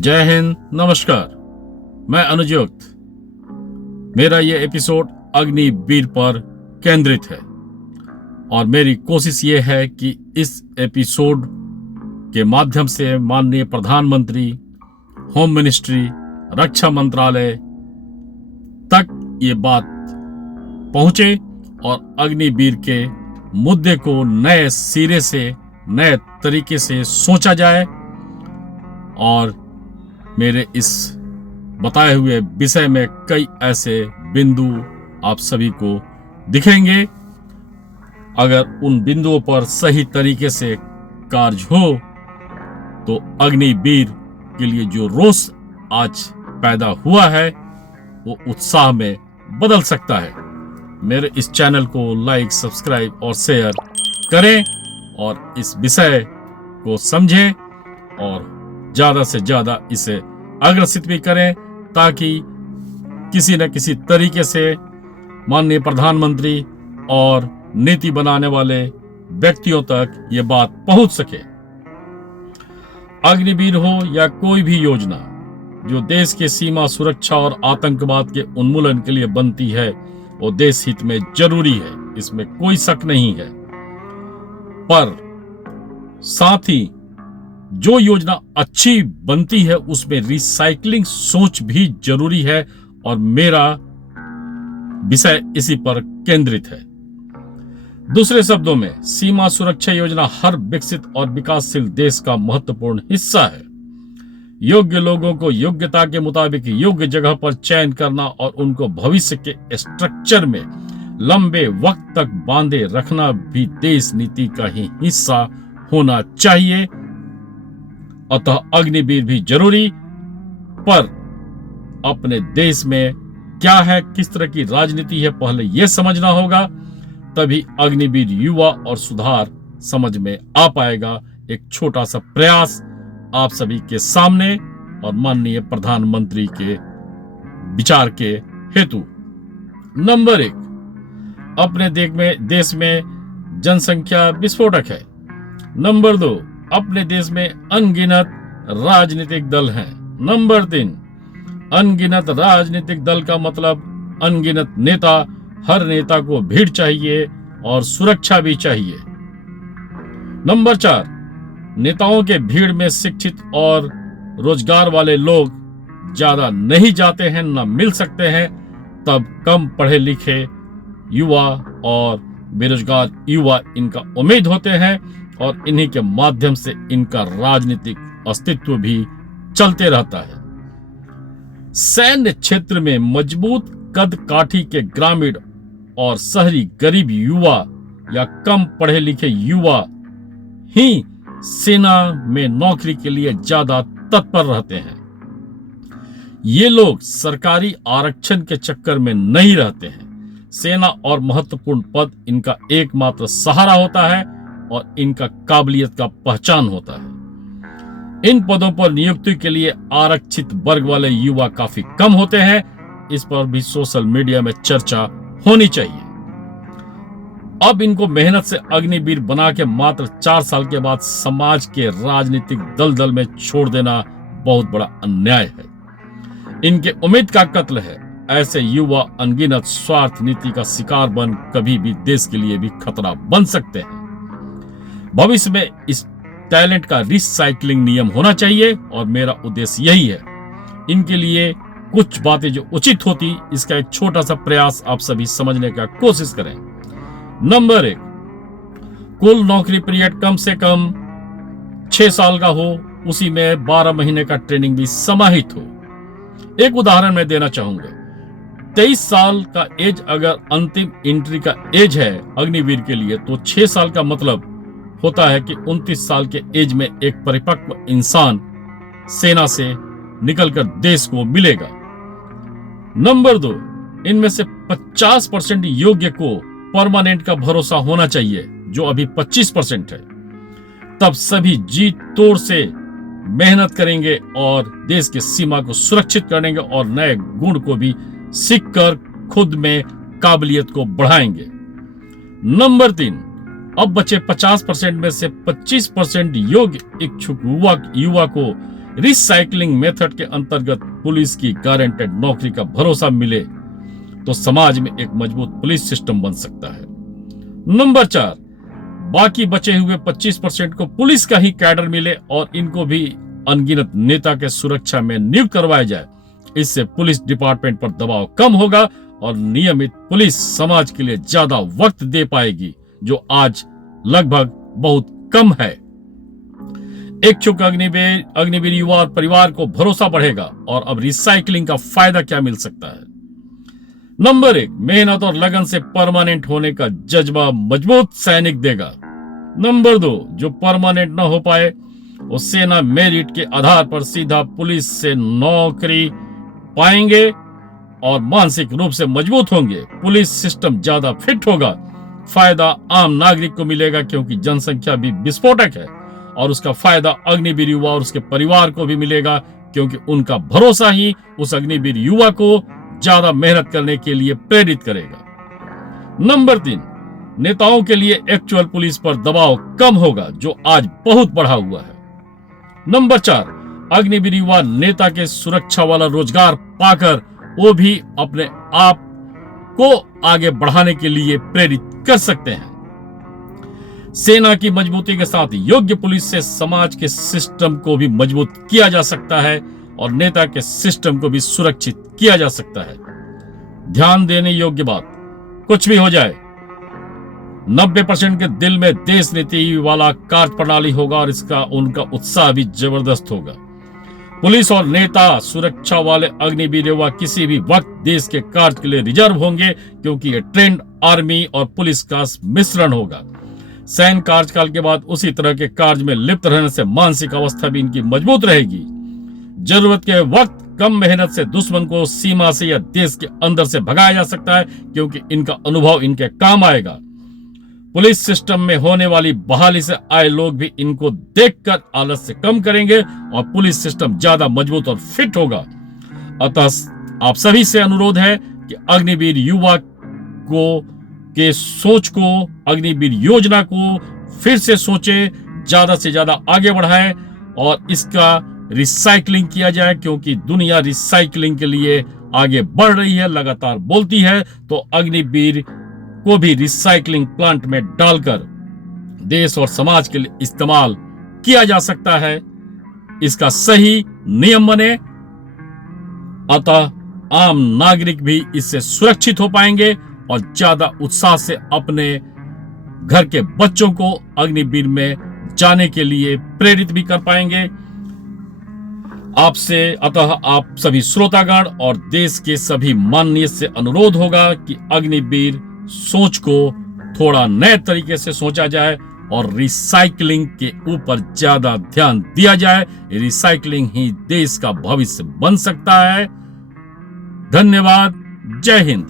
जय हिंद, नमस्कार। मैं अनुजयुक्त। मेरा ये एपिसोड अग्निवीर पर केंद्रित है और मेरी कोशिश ये है कि इस एपिसोड के माध्यम से माननीय प्रधानमंत्री, होम मिनिस्ट्री, रक्षा मंत्रालय तक ये बात पहुंचे और अग्निवीर के मुद्दे को नए सिरे से, नए तरीके से सोचा जाए और मेरे इस बताए हुए विषय में कई ऐसे बिंदु आप सभी को दिखेंगे। अगर उन बिंदुओं पर सही तरीके से कार्य हो तो अग्निवीर के लिए जो रोष आज पैदा हुआ है वो उत्साह में बदल सकता है। मेरे इस चैनल को लाइक, सब्सक्राइब और शेयर करें और इस विषय को समझें और ज्यादा से ज्यादा इसे अग्रसित भी करें ताकि किसी न किसी तरीके से माननीय प्रधानमंत्री और नीति बनाने वाले व्यक्तियों तक ये बात पहुंच सके। अग्निवीर हो या कोई भी योजना जो देश के सीमा सुरक्षा और आतंकवाद के उन्मूलन के लिए बनती है वो देश हित में जरूरी है, इसमें कोई शक नहीं है। पर साथ ही जो योजना अच्छी बनती है उसमें रिसाइकलिंग सोच भी जरूरी है और मेरा विषय इसी पर केंद्रित है। दूसरे शब्दों में, सीमा सुरक्षा योजना हर विकसित और विकासशील देश का महत्वपूर्ण हिस्सा है। योग्य लोगों को योग्यता के मुताबिक योग्य जगह पर चयन करना और उनको भविष्य के स्ट्रक्चर में लंबे वक्त तक बांधे रखना भी देश नीति का ही हिस्सा होना चाहिए। अतः अग्निवीर भी जरूरी, पर अपने देश में क्या है, किस तरह की राजनीति है, पहले यह समझना होगा, तभी अग्निवीर युवा और सुधार समझ में आ पाएगा। एक छोटा सा प्रयास आप सभी के सामने और माननीय प्रधानमंत्री के विचार के हेतु। नंबर 1, अपने देश में जनसंख्या विस्फोटक है। नंबर 2, अपने देश में अनगिनत राजनीतिक दल हैं। नंबर 3, अनगिनत राजनीतिक दल का मतलब अनगिनत नेता। हर नेता को भीड़ चाहिए और सुरक्षा भी चाहिए। नंबर 4, नेताओं के भीड़ में शिक्षित और रोजगार वाले लोग ज्यादा नहीं जाते हैं, न मिल सकते हैं। तब कम पढ़े लिखे युवा और बेरोजगार युवा इनका उम्मीद होते हैं और इन्हीं के माध्यम से इनका राजनीतिक अस्तित्व भी चलते रहता है। सैन्य क्षेत्र में मजबूत कद काठी के ग्रामीण और शहरी गरीब युवा या कम पढ़े लिखे युवा ही सेना में नौकरी के लिए ज्यादा तत्पर रहते हैं। ये लोग सरकारी आरक्षण के चक्कर में नहीं रहते हैं। सेना और महत्वपूर्ण पद इनका एकमात्र सहारा होता है और इनका काबिलियत का पहचान होता है। इन पदों पर नियुक्ति के लिए आरक्षित वर्ग वाले युवा काफी कम होते हैं। इस पर भी सोशल मीडिया में चर्चा होनी चाहिए। अब इनको मेहनत से अग्निवीर बना के मात्र 4 साल के बाद समाज के राजनीतिक दलदल में छोड़ देना बहुत बड़ा अन्याय है। इनके उम्मीद का कत्ल है। ऐसे युवा अनगिनत स्वार्थ नीति का शिकार बन कभी भी देश के लिए भी खतरा बन सकते हैं। भविष्य में इस टैलेंट का रिसाइकलिंग नियम होना चाहिए और मेरा उद्देश्य यही है। इनके लिए कुछ बातें जो उचित होती, इसका एक छोटा सा प्रयास आप सभी समझने का कोशिश करें। नंबर 1, कुल नौकरी पीरियड कम से कम 6 साल का हो, उसी में 12 महीने का ट्रेनिंग भी समाहित हो। एक उदाहरण मैं देना चाहूंगा। 23 साल का एज अगर अंतिम एंट्री का एज है अग्निवीर के लिए, तो 6 साल का मतलब होता है कि 29 साल के एज में एक परिपक्व इंसान सेना से निकलकर देश को मिलेगा। नंबर 2, इनमें से 50% योग्य को परमानेंट का भरोसा होना चाहिए, जो अभी 25% है। तब सभी जी तोड़ से मेहनत करेंगे और देश की सीमा को सुरक्षित करेंगे और नए गुण को भी सीखकर खुद में काबिलियत को बढ़ाएंगे। नंबर 3, अब बचे 50% में से 25% योग्य इच्छुक युवा को रिसाइकलिंग मेथड के अंतर्गत पुलिस की गारंटेड नौकरी का भरोसा मिले तो समाज में एक मजबूत पुलिस सिस्टम बन सकता है। नंबर 4, बाकी बचे हुए 25% को पुलिस का ही कैडर मिले और इनको भी अनगिनत नेता के सुरक्षा में नियुक्त करवाया जाए। इससे पुलिस डिपार्टमेंट पर दबाव कम होगा और नियमित पुलिस समाज के लिए ज्यादा वक्त दे पाएगी, जो आज लगभग बहुत कम है। इच्छुक अग्निवीर युवा और परिवार को भरोसा बढ़ेगा। और अब रिसाइकलिंग का फायदा क्या मिल सकता है? नंबर 1, मेहनत और लगन से परमानेंट होने का जज्बा मजबूत सैनिक देगा। नंबर 2, जो परमानेंट न हो पाए वो सेना मेरिट के आधार पर सीधा पुलिस से नौकरी पाएंगे और मानसिक रूप से मजबूत होंगे। पुलिस सिस्टम ज्यादा फिट होगा। फायदा आम नागरिक को मिलेगा क्योंकि जनसंख्या भी विस्फोटक है, और उसका फायदा अग्निवीर युवा और उसके परिवार को भी मिलेगा क्योंकि उनका भरोसा ही उस अग्निवीर युवा को ज्यादा मेहनत करने के लिए प्रेरित करेगा। नंबर 3, नेताओं के लिए एक्चुअल पुलिस पर दबाव कम होगा, जो आज बहुत बढ़ा हुआ है। नंबर 4, अग्निवीर युवा नेता के सुरक्षा वाला रोजगार पाकर वो भी अपने आप को आगे बढ़ाने के लिए प्रेरित कर सकते हैं। सेना की मजबूती के साथ योग्य पुलिस से समाज के सिस्टम को भी मजबूत किया जा सकता है और नेता के सिस्टम को भी सुरक्षित किया जा सकता है। ध्यान देने योग्य बात, कुछ भी हो जाए 90% के दिल में देश नीति वाला कार्य प्रणाली होगा और इसका उनका उत्साह भी जबरदस्त होगा। पुलिस और नेता सुरक्षा वाले अग्निवीर युवा किसी भी वक्त देश के कार्य के लिए रिजर्व होंगे क्योंकि ये ट्रेंड आर्मी और पुलिस का मिश्रण होगा। सैन्य कार्यकाल के बाद उसी तरह के कार्य में लिप्त रहने से मानसिक अवस्था भी इनकी मजबूत रहेगी। जरूरत के वक्त कम मेहनत से दुश्मन को सीमा से या देश के अंदर से भगाया जा सकता है क्योंकि इनका अनुभव इनके काम आएगा। पुलिस सिस्टम में होने वाली बहाली से आए लोग भी इनको देखकर आलस से कम करेंगे और पुलिस सिस्टम ज्यादा मजबूत और फिट होगा। अतः आप सभी से अनुरोध है कि अग्निवीर युवा के सोच को, अग्निवीर योजना को फिर से सोचे, ज्यादा से ज्यादा आगे बढ़ाएं और इसका रिसाइकलिंग किया जाए क्योंकि दुनिया रिसाइकलिंग के लिए आगे बढ़ रही है, लगातार बोलती है। तो अग्निवीर को भी रिसाइकलिंग प्लांट में डालकर देश और समाज के लिए इस्तेमाल किया जा सकता है। इसका सही नियम बने, अतः आम नागरिक भी इससे सुरक्षित हो पाएंगे और ज्यादा उत्साह से अपने घर के बच्चों को अग्निवीर में जाने के लिए प्रेरित भी कर पाएंगे। आपसे अतः आप सभी श्रोतागण और देश के सभी माननीय से अनुरोध होगा कि अग्निवीर सोच को थोड़ा नए तरीके से सोचा जाए और रिसाइकलिंग के ऊपर ज्यादा ध्यान दिया जाए। रिसाइकलिंग ही देश का भविष्य बन सकता है। धन्यवाद। जय हिंद।